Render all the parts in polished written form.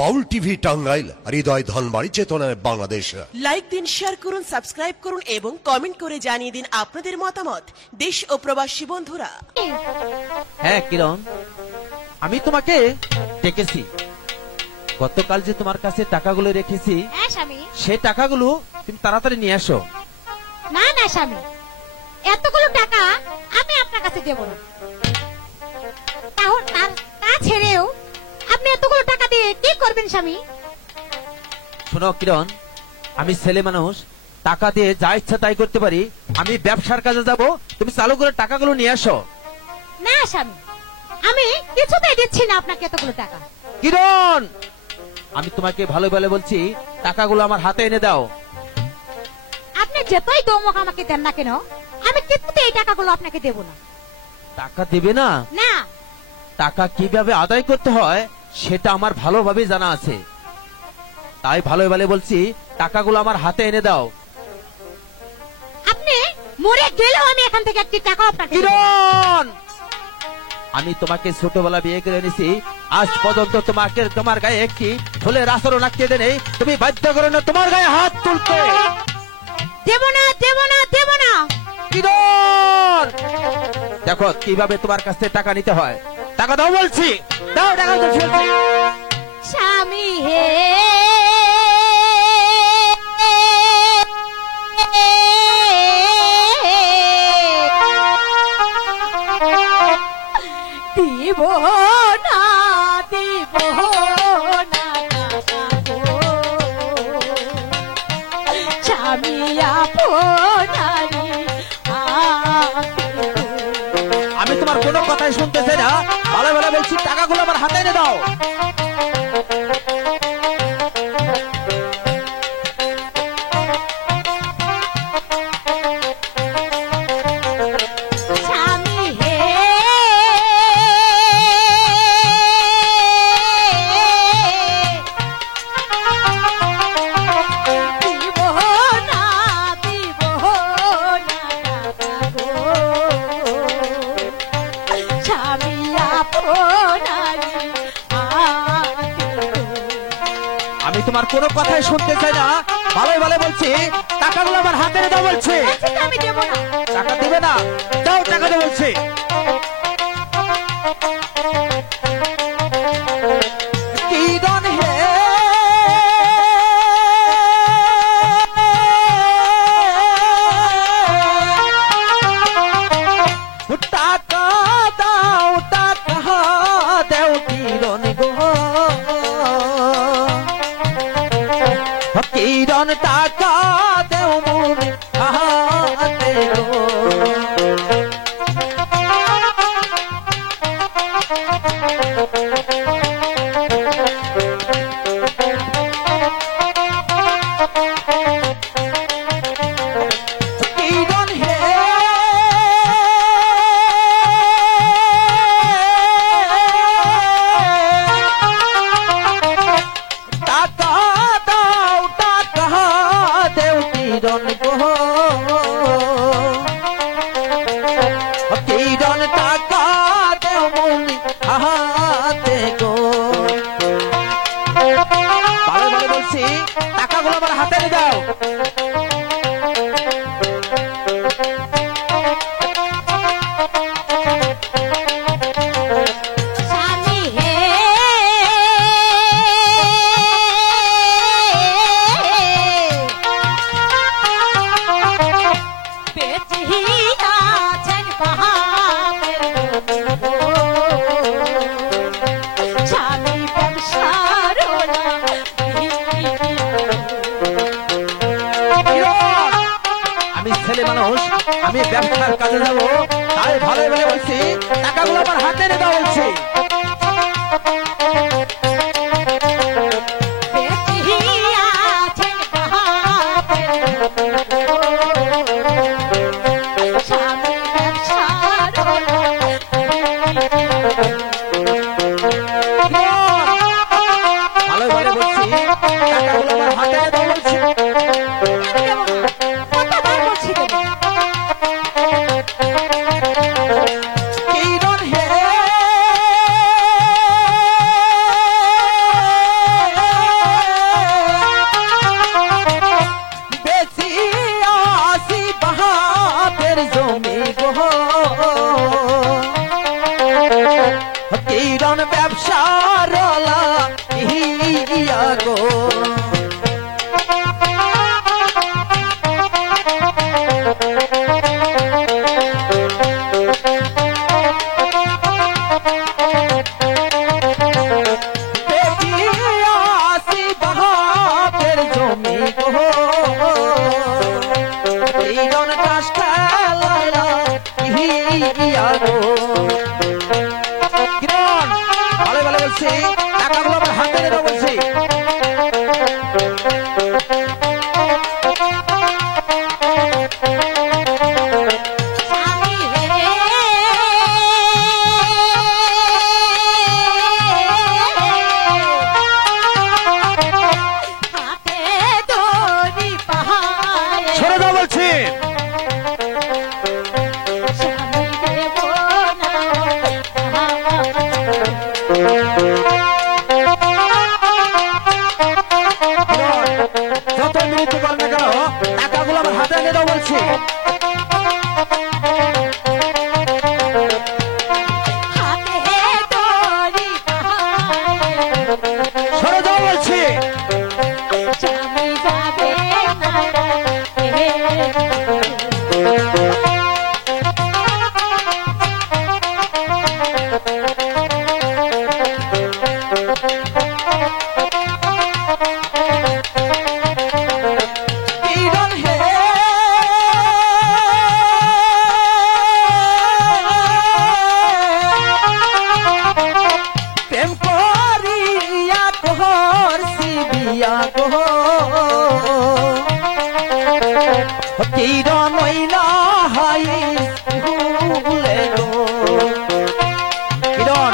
বাউল TV Tangail, হৃদয় ধনবাড়ি, চেতনায় Bangladesh. Like দিন, share করুন, সাবস্ক্রাইব করুন এবং কমেন্ট করে জানিয়ে দিন আপনাদের মতামত। দেশ ও প্রবাসী বন্ধুরা। হ্যাঁ কিরণ, আমি তোমাকে ডেকেছি। গতকাল যে তোমার কাছে টাকাগুলো রেখেছি, হ্যাঁ স্বামী। সেই টাকাগুলো তুমি তাড়াতাড়ি নিয়ে আসো। না না স্বামী, এতগুলো টাকা আমি আপনার কাছে দেব না। তা ছেড়েও আপনি এতগুলো টাকা দিয়ে কি করবেন স্বামী? শোনো কিরণ, আমি ছেলে মানুষ, টাকা দিয়ে যা ইচ্ছা তাই করতে পারি। আমি ব্যবসার কাজে যাব, তুমি চালু করে টাকাগুলো নিয়ে আসো। না স্বামী, আমি কিছুতেই দিচ্ছি না আপনাকে এতগুলো টাকা। কিরণ, আমি তোমাকে ভালো ভালো বলছি, টাকাগুলো আমার হাতে এনে দাও। আপনি যতই দমক আমাকে দেন না কেন, আমি কিছুতেই এই টাকাগুলো আপনাকে দেব না। টাকা দেবে না? না। টাকা কিভাবে আদায় করতে হয় সেটা আমার ভালোভাবে জানা আছে, তাই ভালো ভালো বলছি, টাকাগুলো আমার হাতে এনে দাও। আপনি মরে গেলেও আমি এখান থেকে একটি টাকা আপনাকে দেব না। কিরণ, আমি তোমাকে ছোটবেলা বিয়ে করে এনেছি, আজ পর্যন্ত তোমার গায়ে একটি ফুলের আচরণ রাখতে দেনে, তুমি বাধ্য করো না তোমার গায়ে হাত তুলতে। দেব না, দেব না, দেব না। কিরণ, দেখো কিভাবে তোমার কাছ থেকে টাকা নিতে হয়। টাকা দাও বলছি, দাও টাকা দাও বলছি। স্বামী হে দিব না, দিব না স্বামী আপনারি। আমি তোমার কোনো কথাই শুনতে চাই না, ভালো ভালো বলছি, টাকাগুলো আমার হাতে এনে দাও। স্বামী হে দিব না, দিব না গো স্বামী আপনারি। আমি তোমার কোনো কথাই শুনতে চাই না, ভালো ভালো বলছি, টাকাগুলো আমার হাতে এনে দাও বলছি। আমি দেব না। টাকা দিবে না? দাও টাকা দাও বলছি। কিরণ হে, টাকা দাও, টাকা দাও কিরণ গো, কিরণ টাকা দেও মোর হাতে গো। কিরণ হে, টাকা দাও, টাকা দেও কিরণ গো, কিরণ টাকা দেও মোর হাতে গো। ভালো ভালো বলছি, টাকাগুলো আমার হাতে এনে দাও। স্বামী হে বেচিয়াছেন বাহাবের গো, স্বামী ব্যবসার আমি ছেলে মানুষ, আমি ব্যবসার কাজে যাবো, তাই ভালো ভালো বলছি, টাকাগুলো আমার হাতে এনে দাও বলছি। বেচিয়াছেন বাহাবের গো, স্বামী ব্যবসার ভালো ভালো বলছি, টাকাগুলো আমার হাতে এনে দাও বলছি। কতবার বলছি দেব? কিরণ হে, গো দেখিয়াছি বাপের জমি গো এই জন চাষ খেলাইলা ইয়া গো কিরণ ভালো ভালো বলছি টাকাগুলো আমার হাতে এনে দাও বলছি স্বামী হে হাতে দড়ি পাহাড়ে ছেড়ে দাও বলছি স্বামী দেব না যত মিনিট কর না কেন টাকাগুলো আমার হাতে এনে দাও বলছি হাতে দড়ি পাহাড়ে সরে যাও বলছি স্বামী যাবে না কিরণ হে প্রেম করিয়া করছি বিয়া গো কিরণ হইলা হাই স্কুলে গো কিরণ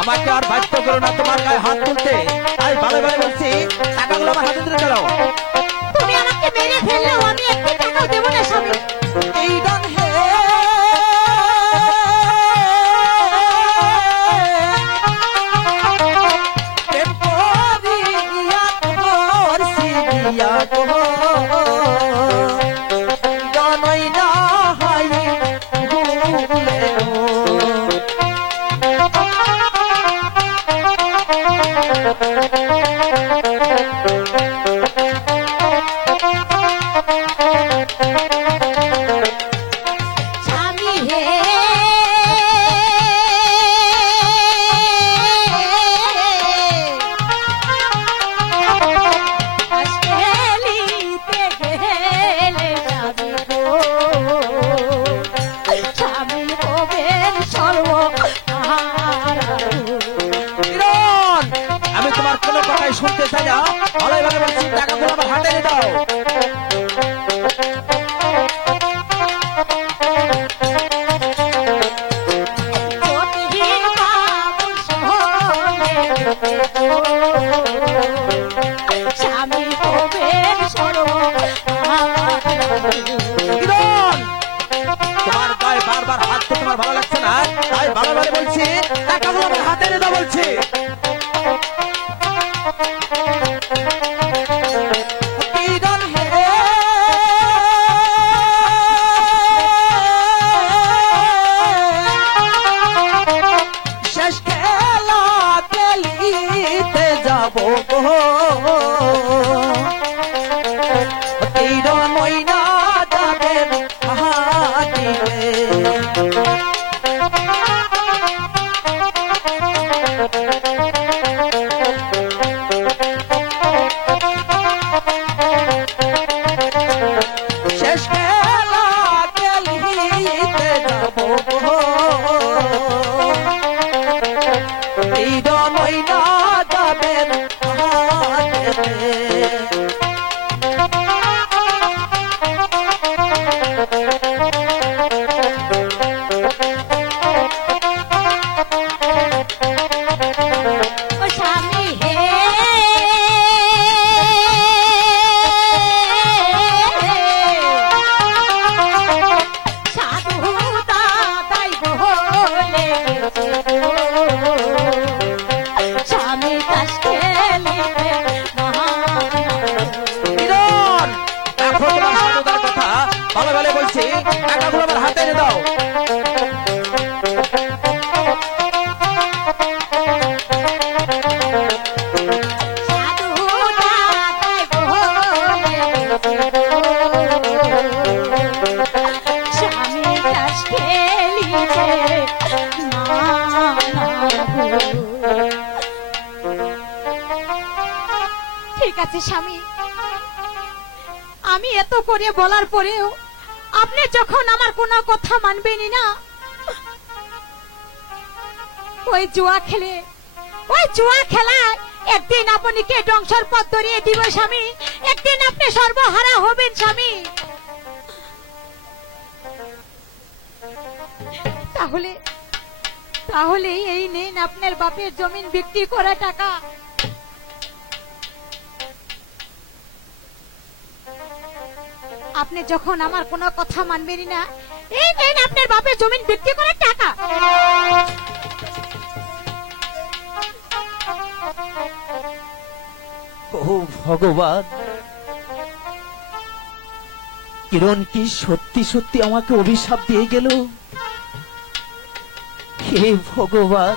আমাকে আর বাধ্য করো না তোমার গায়ে হাত তুলতে তাই ভালো ভালো বলছি টাকাগুলো আমার হাতে তুলে দাও তুমি আমাকে মেরে ফেললেও আমি একটি টাকাও দেব না স্বামী কিরণ হে প্রেম করিয়া করছি বিয়া গো কিরণ হইলা হাই স্কুলে গো স্বামী হে আজকেলিতে গেলে স্বামী গো স্বামী হবেন সর্বহারা কিরণ আমি তোমার কোনো কথাই শুনতে চাই না ভালোভাবে বলছি টাকাগুলো আমার হাতে এনে দাও প্রতিদিন বাবুর সঙ্গে স্বামী হবেন সর্বহারা কিরণ তোমার গায়ে বারবার হাত তো তোমার ভালো লাগছে না তাই ভালোভাবে বলছি টাকাগুলো আমার হাতে এনে দাও বলছি কিরণ হে শেষ খেলা খেলিতে যাব গো কিরণ মইনা যাবেন হাটিলে শেষ খেলা খেলিতে যাব গো কিরণ মইনা যাবেন হাটিলে ঠিক আছে স্বামী, আমি এত করে বলার পরেও আপনি যখন আমার কোনো কথা মানবেনই না, ওই জুয়া খেলায় একদিন আপনাকে ধ্বংসের পথ ধরিয়ে দিব স্বামী, একদিন আপনি সর্বহারা হবেন স্বামী। তাহলে এই নেন আপনার বাপের জমিন বিক্রি করা টাকা। আপনি যখন আমার কোনো কথা মানবেনই না, এই নেন আপনার বাপের জমিন বিক্রি করার টাকা। ও ভগবান, কিরণ কি সত্যি সত্যি আমাকে অভিশাপ দিয়ে গেল? হে ভগবান,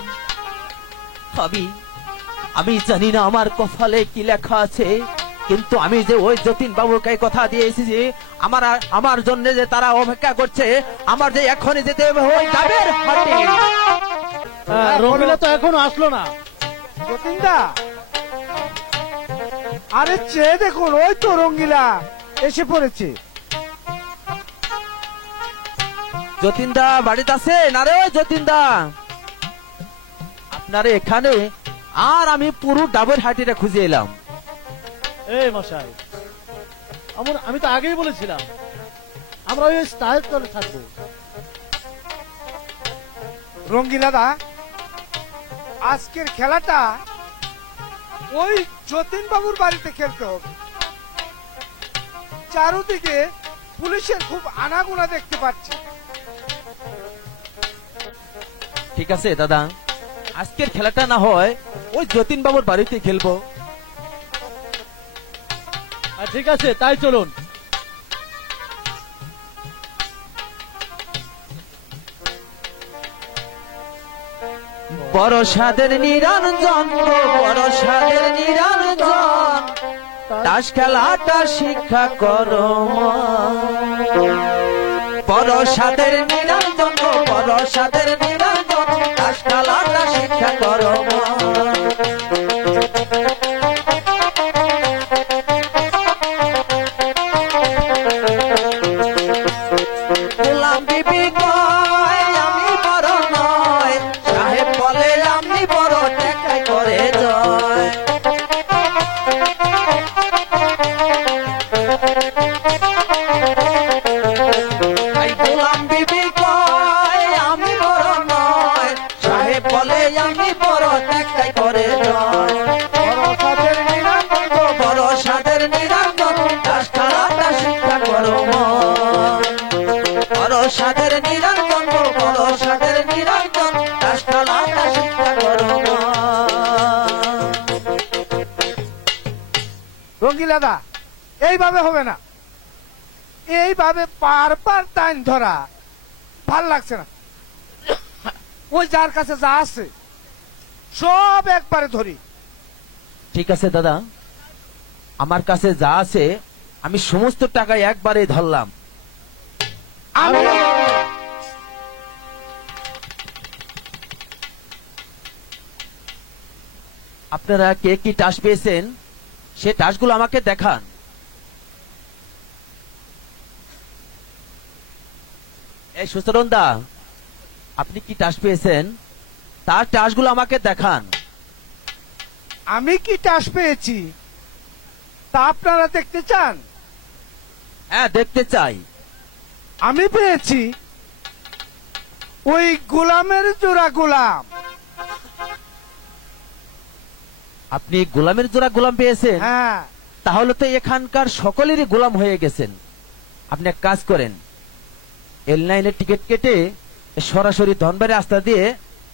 আমি জানি না আমার কপালে কি লেখা আছে, কিন্তু আমি যে ওই যতীন বাবুকে কথা দিয়ে এসেছি আমার জন্য যে তারা অপেক্ষা করছে, আমার যে এখনই যেতে হবে ওই ডাবের হাটে। রঙিলা তো এখনো আসলো না। যতীনদা, আরে চেয়ে দেখুন, ওই তো রঙ্গিলা এসে পড়েছে। যতীনদা বাড়িতে আছে না রে? যতীনদা, আপনারা এখানে, আর আমি পুরো ডাবের হাটিটা খুঁজে এলাম। এই মশাই, আমি তো আগেই বলেছিলাম আমরা ওই স্টাইল তলে থাকবো। রঙ্গিলাদা, আজকের খেলাটা ওই যতীন বাবুর বাড়িতে খেলতে হবে। চারদিকে পুলিশের খুব আনাগোনা দেখতে পাচ্ছি। ঠিক আছে দাদা, আজকের খেলাটা না হয় ওই যতীন বাবুর বাড়িতে খেলবো। ঠিক আছে, তাই চলুন। বড় স্বাদের নিরঞ্জন, বড় স্বাদের নিরঞ্জন, তাস খেলাটা শিক্ষা করো মা। বড় স্বাদের নিরঞ্জন, বড় স্বাদের নিরঞ্জন, তাস খেলাটা শিক্ষা করো মা। গোলাম বিবি কয় আমি বড় নয়, সাহেব বলে আমি বড়, টেকাই করে জয়। এই গোলাম বিবি কয় আমি বড় নয়, সাহেব বলে আমি বড়, টেকাই করে জয়। বড় সাদের নিরঞ্জন, তাস খেলাটা শিক্ষা করো মন। বড় সাদের নিরঞ্জন, বড় সাদের নিরঞ্জন, তাস খেলাটা শিক্ষা করো মন। রঙ্গিলাদা, এইভাবে হবে না, এইভাবে বারবার টাইম ধরা ভাল লাগছে না। ওই যার কাছে যা আছে সব একবারে ধরি। ঠিক আছে দাদা, আমার কাছে যা আছে আমি সমস্ত টাকা একবারে ধরলাম। আমি আপনারা কে কি টাস পেয়েছেন সে টাসগুলো আমাকে দেখান। এই সুচরণ দা, আপনি কি টাস পেয়েছেন তার টাসগুলো আমাকে দেখান। আমি কি টাস পেয়েছি তা আপনারা দেখতে চান? হ্যাঁ, দেখতে চাই। আমি পেয়েছি ওই গোলামের জোড়া গোলাম। আপনি গোলামের জোড়া গোলাম পেয়েছেন? হ্যাঁ, তাহলে তো এখানকার সকলেরই গোলাম হয়ে গেছেন। আপনি এক কাজ করেন, এল লাইনের টিকিট কেটে সরাসরি ধনবাড়ি রাস্তা দিয়ে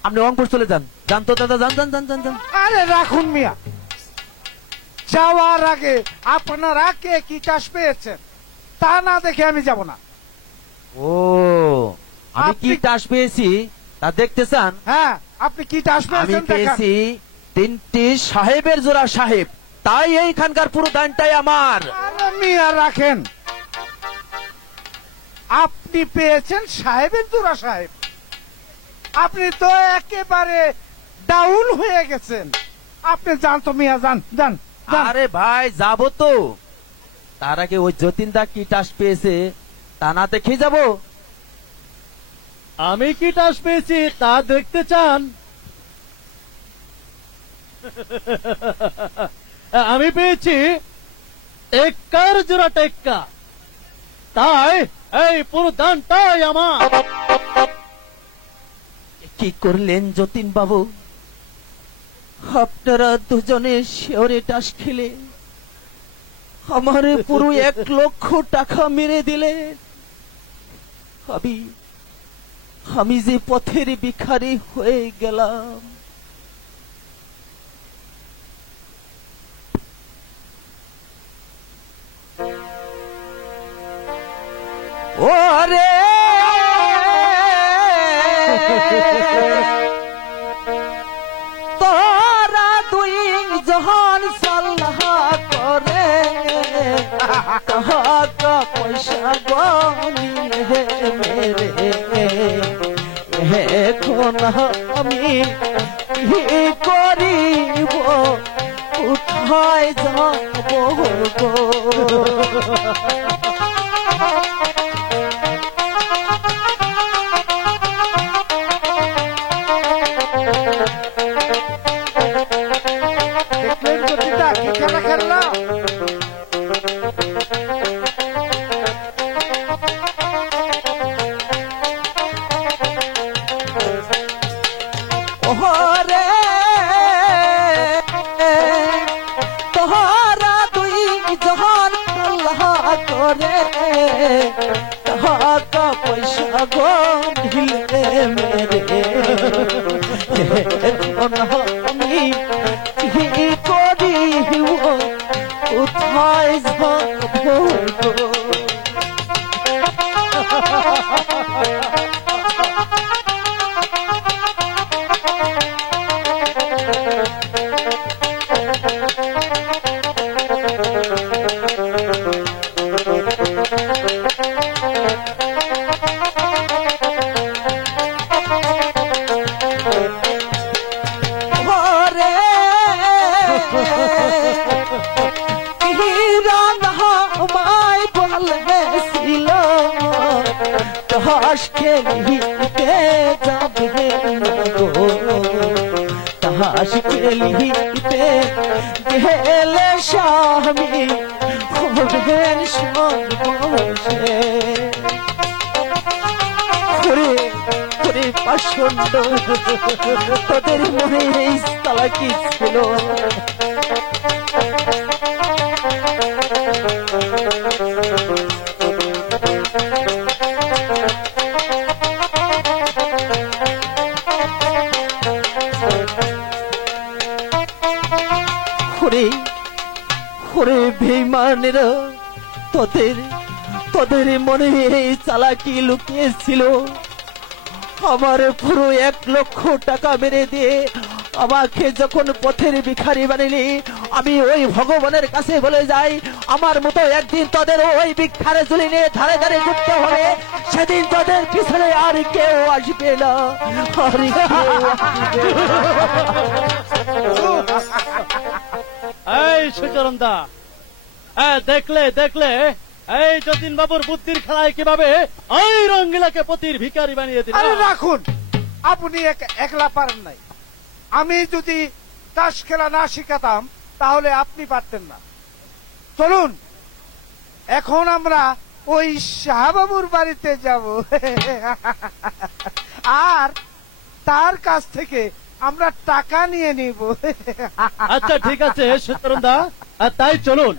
আপনি রংপুর চলে যান। যান তো দাদা, যান যান যান যান যান। আরে রাখুন মিয়া, যাওয়ার আগে আপনারা কে কি টাস পেয়েছেন তা না দেখে আমি যাব না। ও, আমি কি আপনি- টাস পেয়েছি তা দেখতে চান? হ্যাঁ, আপনি কি টাস আমি পেয়েছেন দেখান। পেয়েছি 3টি সাহেবের জোড়া সাহেব, তাই এইখানকার পুরো দানটাই আমার। আরে মিয়া রাখেন, আপনি পেয়েছেন সাহেবের জোড়া সাহেব। আপনি তো একেবারে ডাউন হয়ে গেছেন। আপনি যান তো মিয়া, যান যান। যান। আরে ভাই যাবো তো, তার আগে ওই যতীন দা কি টাস পেয়েছে তা না দেখে যাবো। আমি কি টাস পেয়েছি তা দেখতে চান? আমি পেয়েছি এক্কার জোড়া টেক্কা, তাই এই পুরো দানটাই আমার। কি করলেন যতীন বাবু? আপনারা দুজনে শেওরে টাস খেলে আমার পুরো 1,00,000 টাকা মেরে দিলেন। আমি যে পথের ভিখারি হয়ে গেলাম। ওরে তোরা দুই জহান সাল্লাহ করে টাকা পয়সা গনিলে মেরে, এখন আমি কি করিব, কোথায় যাব গো? দেখলেন যতীনদা কি খেলা খেললাম? ওরে তোরা দুই জহান আল্লাহ করে টাকা পয়সা গনিলে মেরে, এখন আমি কি করিব, কোথায় যাব গো? ওরে আমায় বলেছিল তাস খেলিতে যাবে গো, তাস খেলিতে গেলে স্বামী হবেন সর্বশে। পাষণ্ড তোদের মনে এই তালা কি ছিল? ওরে বেঈমানেরা, তোদের মনে এই চালাকি লুকিয়েছিল। আমার পুরো 1,00,000 টাকা মেরে দিয়ে আমাকে যখন পথের ভিখারি বানালি, আমি ওই ভগবানের কাছে বলে যাই আমার মতো একদিন তোদের ওই ভিক্ষারে ঝুলি নিয়ে ধারে ধারে ঘুরতে হবে। সেদিন তোদের পিছনে আর কেউ আসবে না, আর কেউ আসবে না। এই সুচরণ দা, দেখলে এই যতীন বাবুর বুদ্ধির খেলায় কিভাবে এই রঙ্গিলাকে পতির ভিখারি বানিয়ে দিল। আরে রাখুন, আপনি একলা পারেন নাই। আমি যদি তাস খেলা না শিখাতাম তাহলে আপনি পারতেন না। চলুন এখন আমরা ওই শাহবাবুর বাড়িতে যাব আর তার কাছ থেকে আমরা টাকা নিয়ে নিব। আচ্ছা ঠিক আছে সুচরণ দা, তাই চলুন।